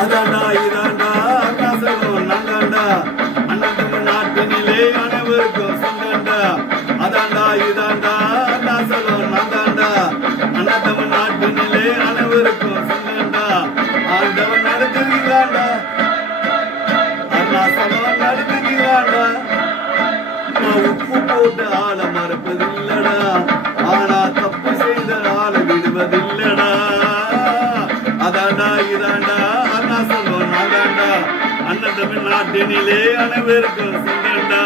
அதாண்டா இதாண்டா காசலும் நந்தாண்டா அண்ணன் தமிழ்நாட்டினிலே அனைவருக்கும் சொந்தண்டா அதாண்டா இதாண்டா காசலும் நந்தாண்டா அண்ணன் தமிழ்நாட்டினிலே அனைவருக்கும் சொந்தண்டா ஆண்டவன் நடத்துகிறாண்டா அண்ணாசலம் நடத்துகிறாண்டா உப்பு போட்டு ஆள மறப்பதில்லடா ஆனா தப்பு செய்த ஆள விடுவதில்லடா அதாண்டா இதாண்டா அண்ணா சொல்லுவோம் நாதாண்டா அண்ணன் தமிழ்நாட்டினிலே அனைவருக்கும் சொந்தண்டா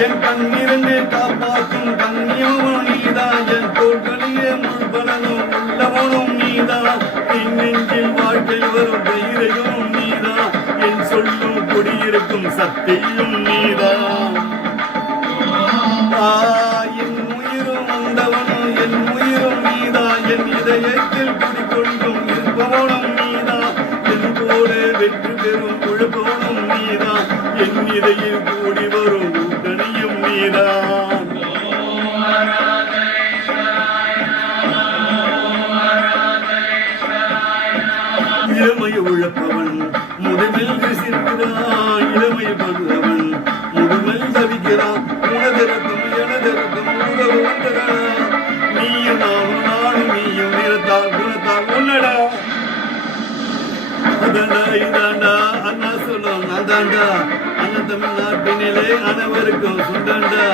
என் கண்ணிரண்டு காப்பாற்றும் கண்ணியமும் நீதான் என் தோல்களியே முள்பலனும் உள்ளவனும் நீதான் என் நெஞ்சில் வாழ்க்கையில் வரும் தைரியமும் நீதான் என் சொல்லும் குடியிருக்கும் சக்தியும் நீதான் என் உயிரும் வந்தவனும் என் உயிரும் நீதான் என் இதயத்தில் குடிக்கொண்டும் இருப்பவனும் நீதான் என் போல வெற்றி பெறும் உழைப்பவனும் நீதான் என் இதையில் கூடி வரும் கூட்டணியும் நீதான் இளமை உழைப்பவன் முதுமில் சிரிக்கிறான் இளமை பகுவன் முதுமில் தவிக்கிறான் உனதற்கும் எனதற்கும் உறவு வந்தடா நீயும் நானும் நீயும் நிறத்தால் குணத்தால் உன்னடா அதாண்டா இதாண்டா அண்ணா சொல்லும் அதாண்டா அண்ணன் தமிழ்நாட்டினிலே அனைவருக்கும் சொந்தண்டா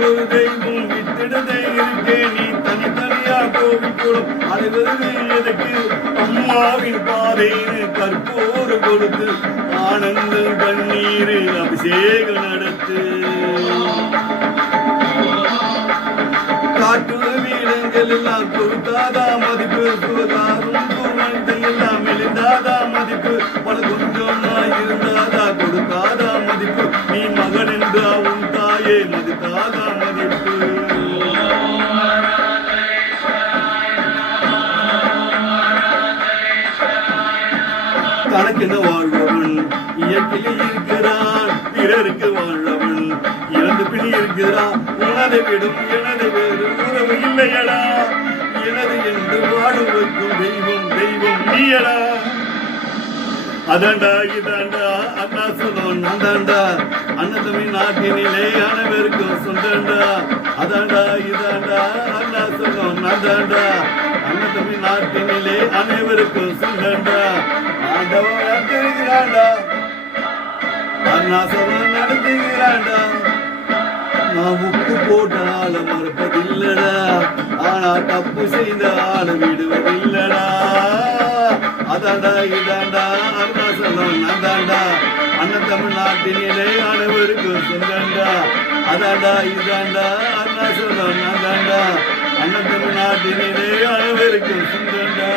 ஒரு தெய்வம் வித்திடதே இருக்கே நீ தனித்தனியா கோவிக்கூடும் அனைவரு எதுக்கு அம்மாவின் பாதைன்னு கற்போடு கொடுத்து ஆனந்த கண்ணீர் அபிஷேகம் நடத்து காட்டு வீடங்கள் எல்லாம் கொடுத்தாதா மதிப்பு சுகாதாரம் தூமத்தை எல்லாம் மெலிந்தாதா மதிப்பு பல கொஞ்சம் இருந்தாதா கொடுத்தாதா மதிப்பு நீ மகன் என்றா உன் தாயே மதித்தாதா மதிப்பு தனக்கென வாழ்பவன் இயற்கையில் இருக்கிறான் பிறருக்கு வாழ்பவன் இறந்து பிணி இருக்கிறான் உனதை விடும் எனது வேறு உறவு இல்லையடா எனது என்று வாழும் வைக்கும் தெய்வம் தெய்வம் நீயடா அதாண்டா இதாண்டா அண்ணா சொல்லும் அதாண்டா அண்ணன் தமிழ்நாட்டினிலே அனைவருக்கும் சொந்தண்டா அதாண்டா இதாண்டா அண்ணா சொல்லும் அதாண்டா அண்ணன் தமிழ்நாட்டினிலே அனைவருக்கும் சொந்தண்டா ஆண்டவன் நடத்துகிறாண்டா அண்ணா சொல்லும் நடத்துகிறாண்டா நான் உப்பு போட்ட ஆள மறுப்பதில்லடா ஆனா தப்பு செய்த ஆள விடுவதில்லடா அதாண்டா இதாண்டா அண்ணா சொல்லும் அதாண்டா அண்ணன் தமிழ்நாட்டினிலே அனைவருக்கும் சொந்தண்டா அதாண்டா இதாண்டா அண்ணா சொல்லும் அதாண்டா அண்ணன் தமிழ்நாட்டினிலே அனைவருக்கும் சொந்தண்டா